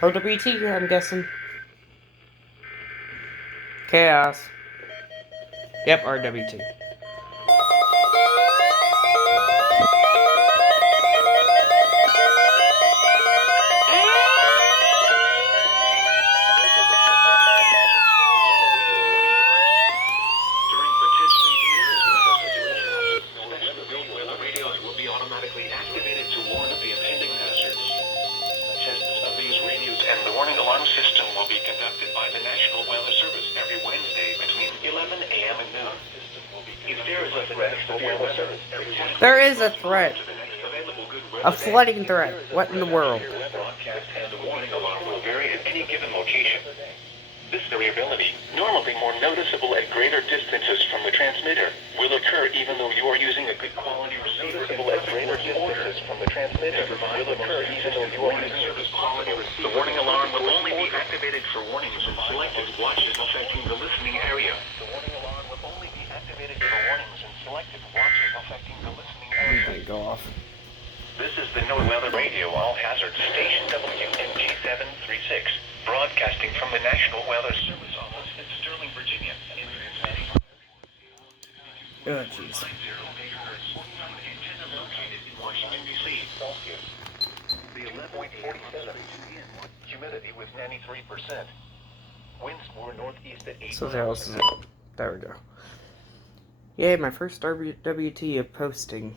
RWT, I'm guessing. Chaos. Yep, RWT. There is a threat. A flooding threat. What in the world? This variability, normally more noticeable at greater distances from the transmitter, will occur even though you are using a good quality receiver. At greater distances from the transmitter will occur even though you are using a good quality receiver. The warning alarm will only be activated for warnings in selected watches affecting the listening area. The warning alarm will only be activated for warnings in selected watches affecting the listening area. Go off. This is the NOAA Weather Radio All Hazards Station WMG 736, broadcasting from the National Weather Service office in Sterling, Virginia. Oh, jeez. The 11.47 humidity was 93%. Winds were northeast at 8 So there we go. Yay, my first WT of posting.